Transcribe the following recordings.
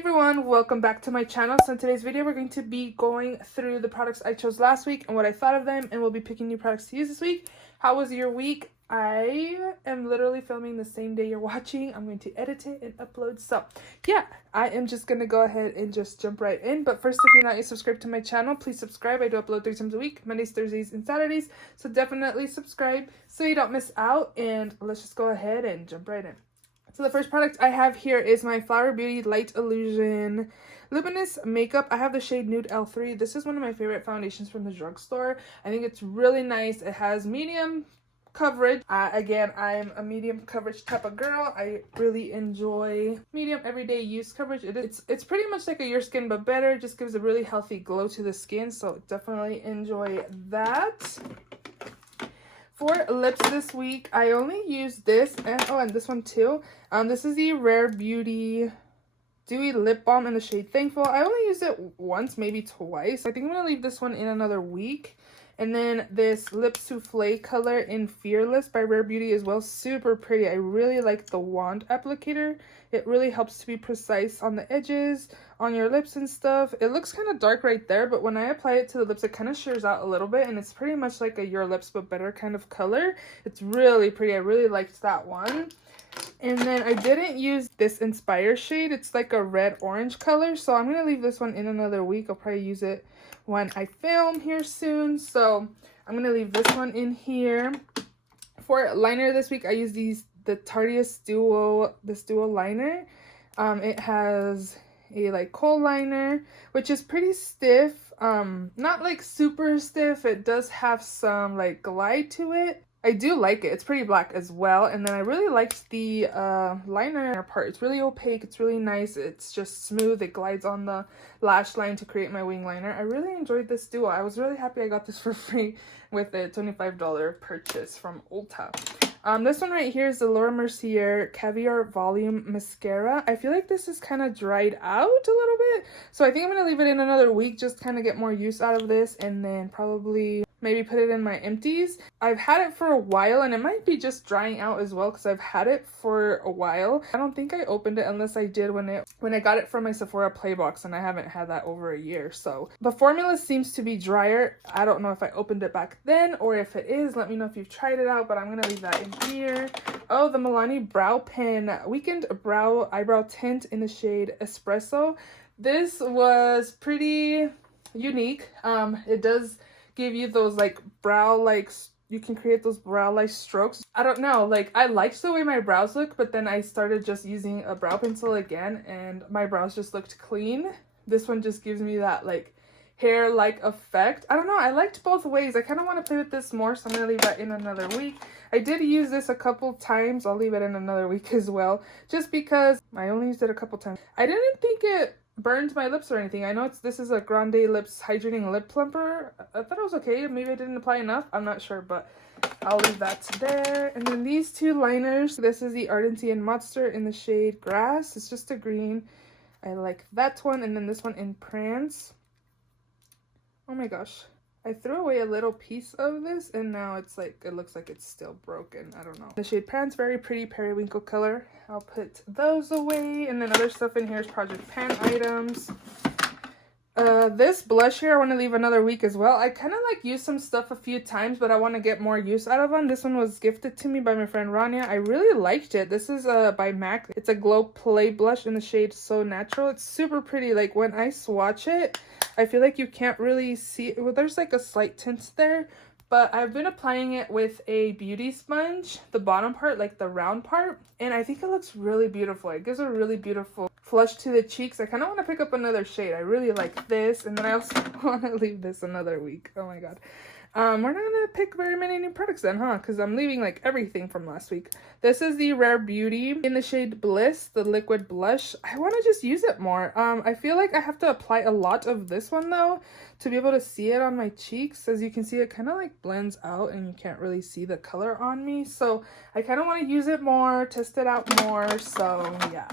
everyone, welcome back to my channel. So in today's video we're going to be going through the products I chose last week and what I thought of them, and we'll be picking new products to use this week. How was your week? I am literally filming the same day you're watching. I'm going to edit it and upload. So yeah, I am just gonna go ahead and just jump right in. But first, if you're not yet subscribed to my channel, please subscribe. I do upload 3 times a week, Mondays, Thursdays, and Saturdays. So definitely subscribe so you don't miss out. And let's just go ahead and jump right in. So the first product I have here is my Flower Beauty Light Illusion Luminous Makeup. I have the shade Nude L3. This is one of my favorite foundations from the drugstore. I think it's really nice. It has medium coverage. Again, I'm a medium coverage type of girl. I really enjoy medium everyday use coverage. It's pretty much like a Your Skin but better. It just gives a really healthy glow to the skin, so definitely enjoy that. For lips this week, I only used this and this one too. This is the Rare Beauty Dewy Lip Balm in the shade Thankful. I only used it once, maybe twice. I think I'm gonna leave this one in another week. And then this Lip Souffle color in Fearless by Rare Beauty as well. Super pretty. I really like the wand applicator. It really helps to be precise on the edges, on your lips and stuff. It looks kind of dark right there, but when I apply it to the lips, it kind of shears out a little bit, and it's pretty much like a Your Lips But Better kind of color. It's really pretty. I really liked that one. And then I didn't use this Inspire shade. It's like a red-orange color, so I'm going to leave this one in another week. I'll probably use it when I film here soon, so I'm going to leave this one in here. For liner this week, I use the Tarteist Duo liner. It has a like kohl liner, which is pretty stiff, not like super stiff. It does have some like glide to it. I do like it. It's pretty black as well. And then I really liked the liner part. It's really opaque. It's really nice. It's just smooth. It glides on the lash line to create my wing liner. I really enjoyed this duo. I was really happy I got this for free with a $25 purchase from Ulta. This one right here is the Laura Mercier Caviar Volume Mascara. I feel like this is kind of dried out a little bit, so I think I'm going to leave it in another week, just kind of get more use out of this, and then probably maybe put it in my empties. I've had it for a while, and it might be just drying out as well because I've had it for a while. I don't think I opened it unless I did when I got it from my Sephora Play box, and I haven't had that over a year. So the formula seems to be drier. I don't know if I opened it back then or if it is. Let me know if you've tried it out, but I'm going to leave that in here. Oh, the Milani Brow Pen Weekend Eyebrow Tint in the shade Espresso. This was pretty unique. It does give you those like brow, like you can create those brow like strokes. I don't know, like I liked the way my brows look, but then I started just using a brow pencil again and my brows just looked clean. This one just gives me that like hair like effect. I don't know, I liked both ways. I kind of want to play with this more, so I'm gonna leave that in another week. I did use this a couple times. I'll leave it in another week as well, just because I only used it a couple times. I didn't think it burned my lips or anything. I know this is a Grande Lips Hydrating Lip Plumper. I thought it was okay. Maybe I didn't apply enough. I'm not sure, but I'll leave that there. And then these two liners. This is the Ardency and Monster in the shade Grass. It's just a green. I like that one. And then this one in Prance. Oh my gosh. I threw away a little piece of this and now it's like, it looks like it's still broken. I don't know. The shade Prance, very pretty periwinkle color. I'll put those away. And then other stuff in here is Project Pan items. This blush here, I want to leave another week as well. I kind of like used some stuff a few times, but I want to get more use out of them. This one was gifted to me by my friend Rania. I really liked it. This is by MAC. It's a Glow Play blush in the shade So Natural. It's super pretty. Like when I swatch it, I feel like you can't really see. Well, there's like a slight tint there, but I've been applying it with a beauty sponge, the bottom part, like the round part, and I think it looks really beautiful. It gives a really beautiful flush to the cheeks. I kind of want to pick up another shade. I really like this, and then I also want to leave this another week. Oh my god. We're not gonna pick very many new products then, huh? Because I'm leaving like everything from last week. This is the Rare Beauty in the shade Bliss, the liquid blush. I want to just use it more. I feel like I have to apply a lot of this one though to be able to see it on my cheeks. As you can see, it kind of like blends out and you can't really see the color on me. So I kind of want to use it more, test it out more. So yeah,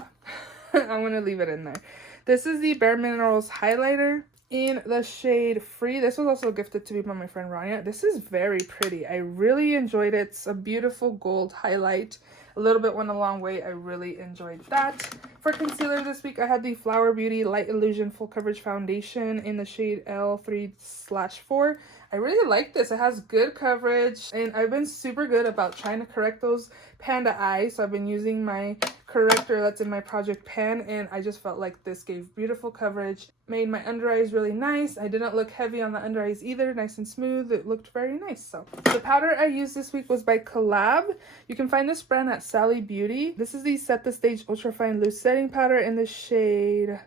I'm gonna leave it in there. This is the Bare Minerals highlighter in the shade Free. This was also gifted to me by my friend Rania. This is very pretty. I really enjoyed it. It's a beautiful gold highlight. a little bit went a long way. I really enjoyed that. For concealer this week, I had the Flower Beauty Light Illusion Full Coverage Foundation in the shade L3/4. I really like this. It has good coverage, and I've been super good about trying to correct those panda eyes. So I've been using my corrector that's in my project pan, and I just felt like this gave beautiful coverage, made my under eyes really nice. I didn't look heavy on the under eyes either, nice and smooth. It looked very nice. So the powder I used this week was by Collab. You can find this brand at Sally Beauty. This is the Set the Stage Ultra Fine Loose Setting Powder in the shade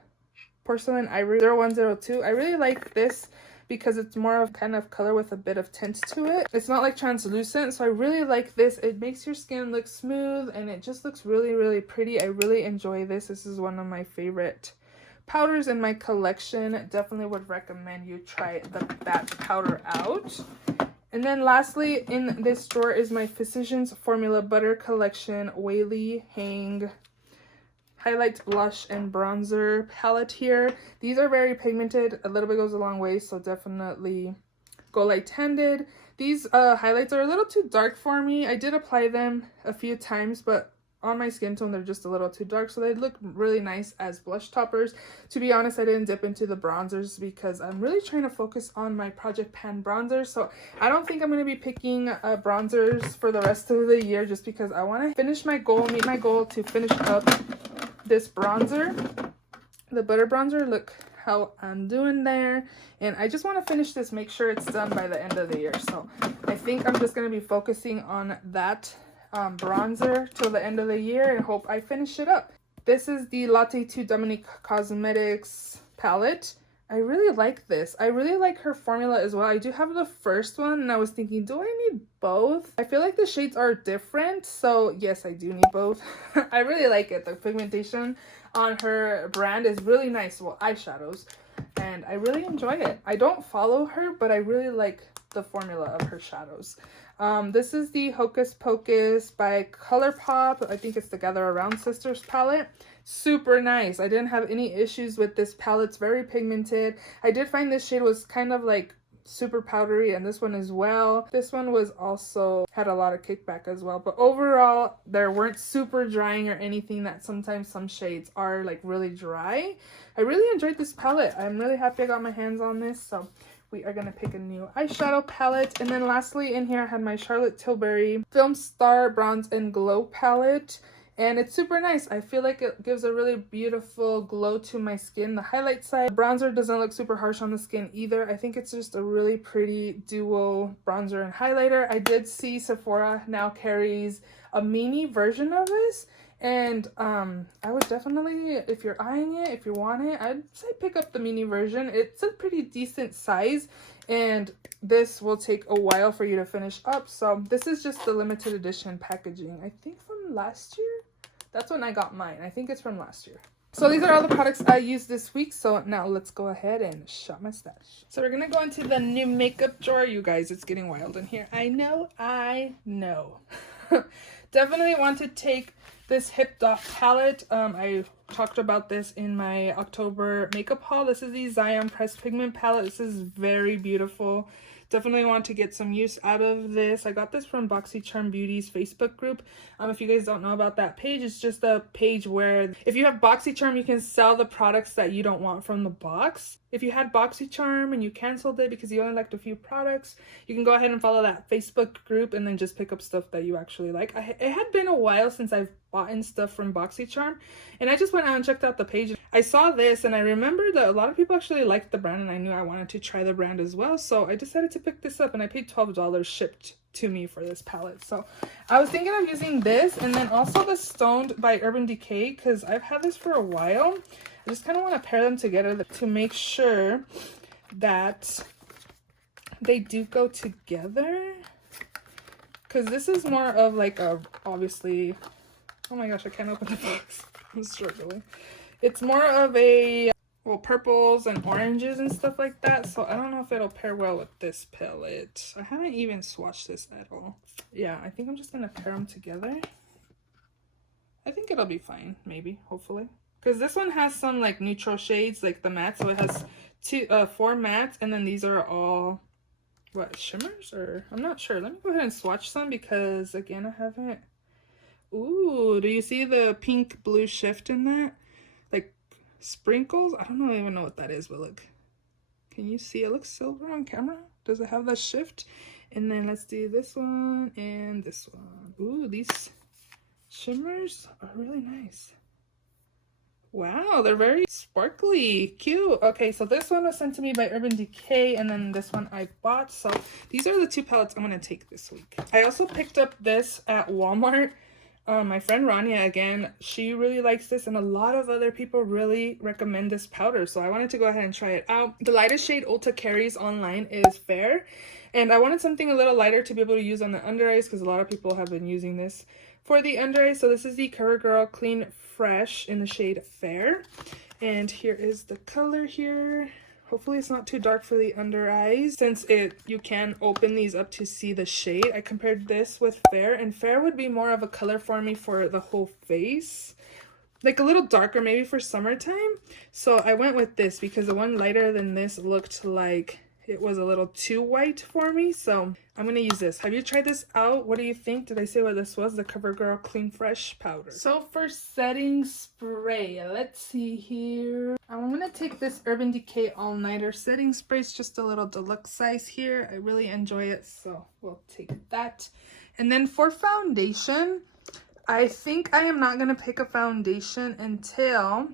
Porcelain Ivory 0102. I really like this because it's more of kind of color with a bit of tint to it. It's not like translucent, so I really like this. It makes your skin look smooth, and it just looks really, really pretty. I really enjoy this. This is one of my favorite powders in my collection. Definitely would recommend you try that powder out. And then lastly, in this drawer is my Physicians Formula Butter Collection Whaley Hang Highlight, Blush, and Bronzer palette here. These are very pigmented. A little bit goes a long way, so definitely go light-handed. These highlights are a little too dark for me. I did apply them a few times, but on my skin tone, they're just a little too dark, so they look really nice as blush toppers. To be honest, I didn't dip into the bronzers because I'm really trying to focus on my Project Pan bronzer, so I don't think I'm going to be picking bronzers for the rest of the year just because I want to finish my goal, meet my goal to finish up this bronzer, the butter bronzer. Look how I'm doing there, and I just want to finish this, make sure it's done by the end of the year. So I think I'm just going to be focusing on that bronzer till the end of the year and hope I finish it up. This is the Latte 2 Dominique Cosmetics palette. I really like this. I really like her formula as well. I do have the first one, and I was thinking, do I need both? I feel like the shades are different, so yes, I do need both. I really like it. The pigmentation on her brand is really nice. Well, eyeshadows, and I really enjoy it. I don't follow her, but I really like the formula of her shadows. This is the Hocus Pocus by ColourPop. I think it's the Gather Around Sisters palette. Super nice. I didn't have any issues with this palette. It's very pigmented. I did find this shade was kind of like super powdery, and this one as well. This one was also had a lot of kickback as well, but overall there weren't super drying or anything that sometimes some shades are like really dry. I really enjoyed this palette. I'm really happy I got my hands on this, so we are going to pick a new eyeshadow palette. And then lastly in here I had my Charlotte Tilbury Film Star Bronze and Glow palette. And it's super nice. I feel like it gives a really beautiful glow to my skin. The highlight side, the bronzer doesn't look super harsh on the skin either. I think it's just a really pretty duo bronzer and highlighter. I did see Sephora now carries a mini version of this. And I would definitely, if you're eyeing it, if you want it, I'd say pick up the mini version. It's a pretty decent size, and this will take a while for you to finish up. So this is just the limited edition packaging, I think from last year. That's when I got mine. I think it's from last year. So these are all the products I used this week. So now let's go ahead and shop my stash. So we're going to go into the new makeup drawer. You guys, it's getting wild in here. I know. Definitely want to take this Hip Dot palette. I talked about this in my October makeup haul. This is the Zion Pressed Pigment palette. This is very beautiful. Definitely want to get some use out of this. I got this from BoxyCharm Beauty's Facebook group. If you guys don't know about that page, it's just a page where if you have BoxyCharm, you can sell the products that you don't want from the box. If you had BoxyCharm and you canceled it because you only liked a few products, you can go ahead and follow that Facebook group and then just pick up stuff that you actually like. It had been a while since I've bought in stuff from BoxyCharm, and I just went out and checked out the page. I saw this and I remembered that a lot of people actually liked the brand, and I knew I wanted to try the brand as well, so I decided to pick this up, and I paid $12 shipped to me for this palette. So I was thinking of using this, and then also the Stoned by Urban Decay, because I've had this for a while. I just kind of want to pair them together to make sure that they do go together, because this is more of like a, obviously, oh my gosh, I can't open the box. I'm struggling. It's more of a, well, purples and oranges and stuff like that. So I don't know if it'll pair well with this palette. I haven't even swatched this at all. Yeah, I think I'm just going to pair them together. I think it'll be fine, maybe, hopefully. Because this one has some like neutral shades, like the matte. So it has 4 mattes, and then these are all, what, shimmers? Or I'm not sure. Let me go ahead and swatch some because, again, I haven't Ooh, do you see the pink blue shift in that? Like sprinkles? I don't even know what that is, but look. Can you see it looks silver on camera? Does it have that shift? And then let's do this one and this one. Ooh, these shimmers are really nice. Wow, they're very sparkly. Cute. Okay, so this one was sent to me by Urban Decay, and then this one I bought. So these are the two palettes I'm going to take this week. I also picked up this at Walmart. My friend Rania, again, she really likes this, and a lot of other people really recommend this powder, so I wanted to go ahead and try it out. The lightest shade Ulta carries online is Fair, and I wanted something a little lighter to be able to use on the under eyes because a lot of people have been using this for the under eyes. So this is the CoverGirl Clean Fresh in the shade Fair, and here is the color here. Hopefully it's not too dark for the under eyes, since you can open these up to see the shade. I compared this with Fair, and Fair would be more of a color for me for the whole face. Like a little darker maybe for summertime. So I went with this because the one lighter than this looked like it was a little too white for me. So I'm going to use this. Have you tried this out? What do you think? Did I say what this was? The CoverGirl Clean Fresh powder. So for setting spray, let's see here. I'm going to take this Urban Decay All Nighter setting spray. It's just a little deluxe size here. I really enjoy it, so we'll take that. And then for foundation, I think I am not going to pick a foundation until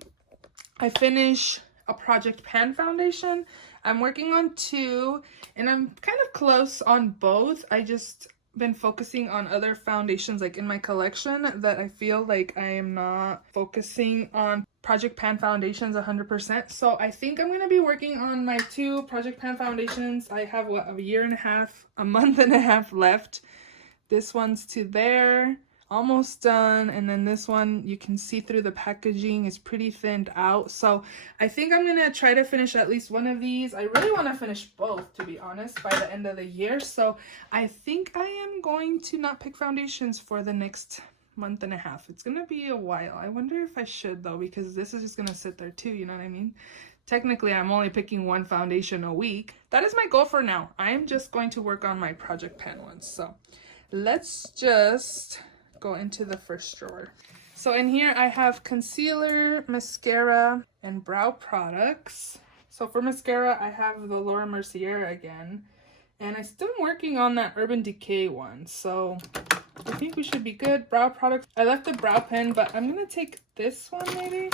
I finish a Project Pan foundation. I'm working on 2, and I'm kind of close on both. I just been focusing on other foundations like in my collection that I feel like I am not focusing on Project Pan foundations 100%. So I think I'm going to be working on my 2 Project Pan foundations. I have what, a month and a half left. This one's to there. Almost done, and then this one you can see through the packaging is pretty thinned out, so I think I'm gonna try to finish at least one of these. I really want to finish both, to be honest, by the end of the year, so I think I am going to not pick foundations for the next month and a half. It's gonna be a while. I wonder if I should though, because this is just gonna sit there too, you know what I mean? Technically I'm only picking one foundation a week. That is my goal for now. I am just going to work on my Project Pan ones. So let's just go into the first drawer. So in here I have concealer, mascara, and brow products. So for mascara I have the Laura Mercier again, and I'm still working on that Urban Decay one, so I think we should be good. Brow products, I left the brow pen, but I'm gonna take this one maybe.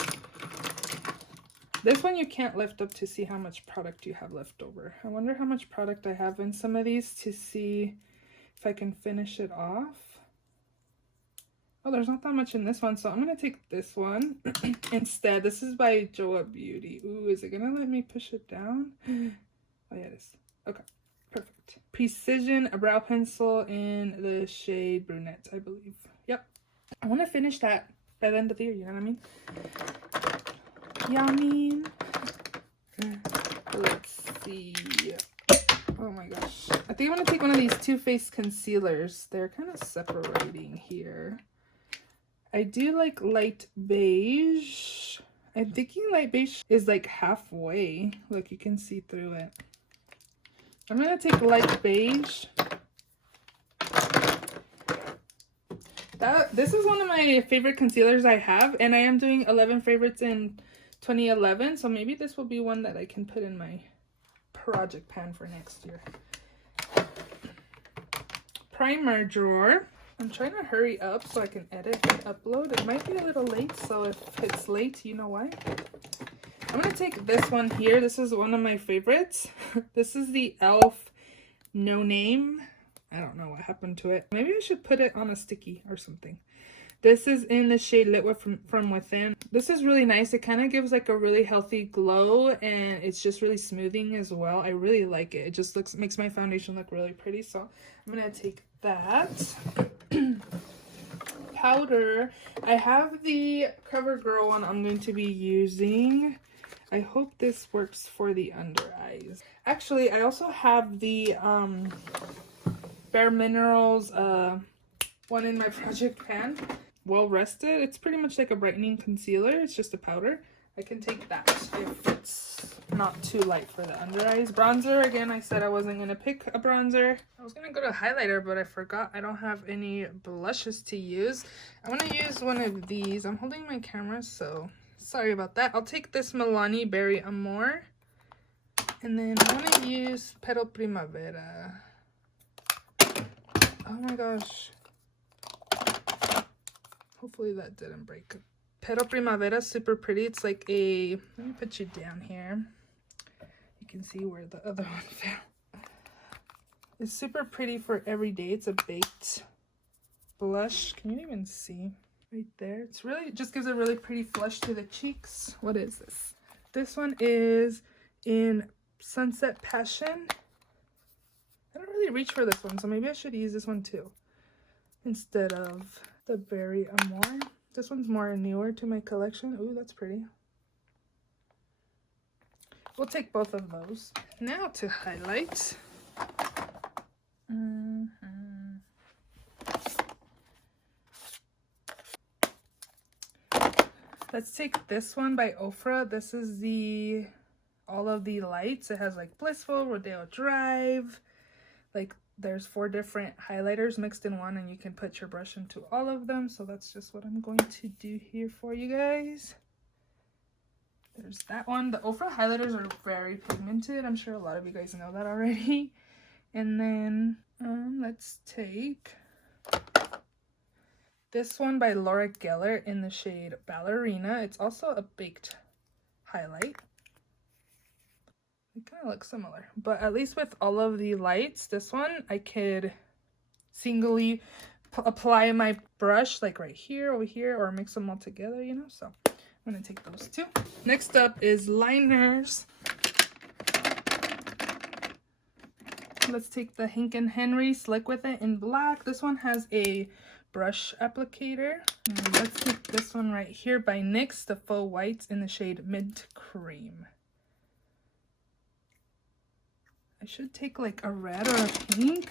This one you can't lift up to see how much product you have left over. I wonder how much product I have in some of these to see if I can finish it off. Oh, there's not that much in this one, so I'm going to take this one instead. This is by Joa Beauty. Ooh, is it going to let me push it down? Oh, yeah, it is. Okay, perfect. Precision, a brow pencil in the shade Brunette, I believe. Yep. I want to finish that by the end of the year, you know what I mean? Yeah, I mean. Let's see. Oh my gosh. I think I'm going to take one of these Too Faced concealers. They're kind of separating here. I do like light beige. I'm thinking light beige is like halfway. Look, you can see through it. I'm going to take light beige. This is one of my favorite concealers I have, and I am doing 11 favorites in 2011, so maybe this will be one that I can put in my Project Pan for next year. Primer drawer. I'm trying to hurry up so I can edit and upload. It might be a little late, so if it's late, you know why. I'm going to take this one here. This is one of my favorites. This is the e.l.f. No Name. I don't know what happened to it. Maybe I should put it on a sticky or something. This is in the shade Lit from Within. This is really nice. It kind of gives like a really healthy glow, and it's just really smoothing as well. I really like it. It just makes my foundation look really pretty. So I'm going to take that. Powder. I have the CoverGirl one I'm going to be using. I hope this works for the under eyes. Actually, I also have the Bare Minerals one in my Project Pan. Well rested. It's pretty much like a brightening concealer. It's just a powder. I can take that if it's not too light for the under eyes. Bronzer, again, I said I wasn't going to pick a bronzer. I was going to go to highlighter, but I forgot I don't have any blushes to use. I want to use one of these. I'm holding my camera, so sorry about that. I'll take this Milani Berry Amore. And then I want to use Pero Primavera. Oh my gosh. Hopefully that didn't break. Pero Primavera, super pretty. It's like a, let me put you down here. You can see where the other one fell. It's super pretty for every day. It's a baked blush. Can you even see right there? It's really, it just gives a really pretty flush to the cheeks. What is this? This one is in Sunset Passion. I don't really reach for this one, so maybe I should use this one too instead of the Berry Amore. This one's more newer to my collection. Ooh, that's pretty. We'll take both of those. Now to highlight. Let's take this one by Ofra. This is the all of the lights. It has like Blissful, Rodeo Drive. Like there's 4 different highlighters mixed in one, and you can put your brush into all of them. So that's just what I'm going to do here for you guys. There's that one. The Ofra highlighters are very pigmented. I'm sure a lot of you guys know that already. And then let's take this one by Laura Geller in the shade Ballerina. It's also a baked highlight. It kind of looks similar, but at least with all of the lights, this one I could singly apply my brush like right here, over here, or mix them all together, you know. So I'm gonna take those two. Next up is liners. Let's take the Hank & Henry Slick With It in black. This one has a brush applicator. And let's take this one right here by NYX, the Faux Whites in the shade Mint Cream. I should take like a red or a pink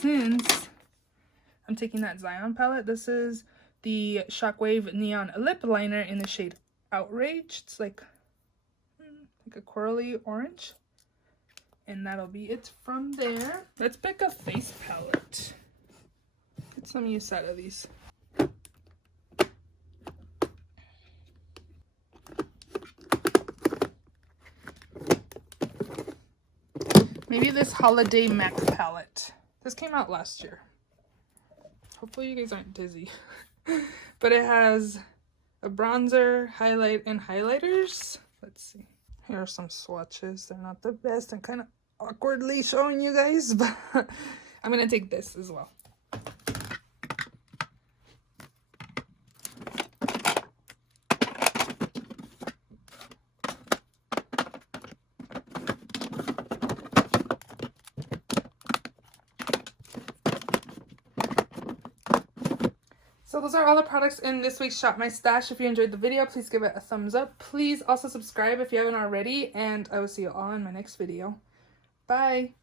since I'm taking that Zion palette. This is the Shockwave Neon Lip Liner in the shade Outrage. It's like a corally orange. And that'll be it from there. Let's pick a face palette. Get some use out of these. Maybe this Holiday MAC palette. This came out last year. Hopefully you guys aren't dizzy. But it has a bronzer, highlight, and highlighters. Let's see. Here are some swatches. They're not the best. I'm kind of awkwardly showing you guys, but I'm going to take this as well. So those are all the products in this week's Shop My Stash. If you enjoyed the video, please give it a thumbs up. Please also subscribe if you haven't already, and I will see you all in my next video. Bye!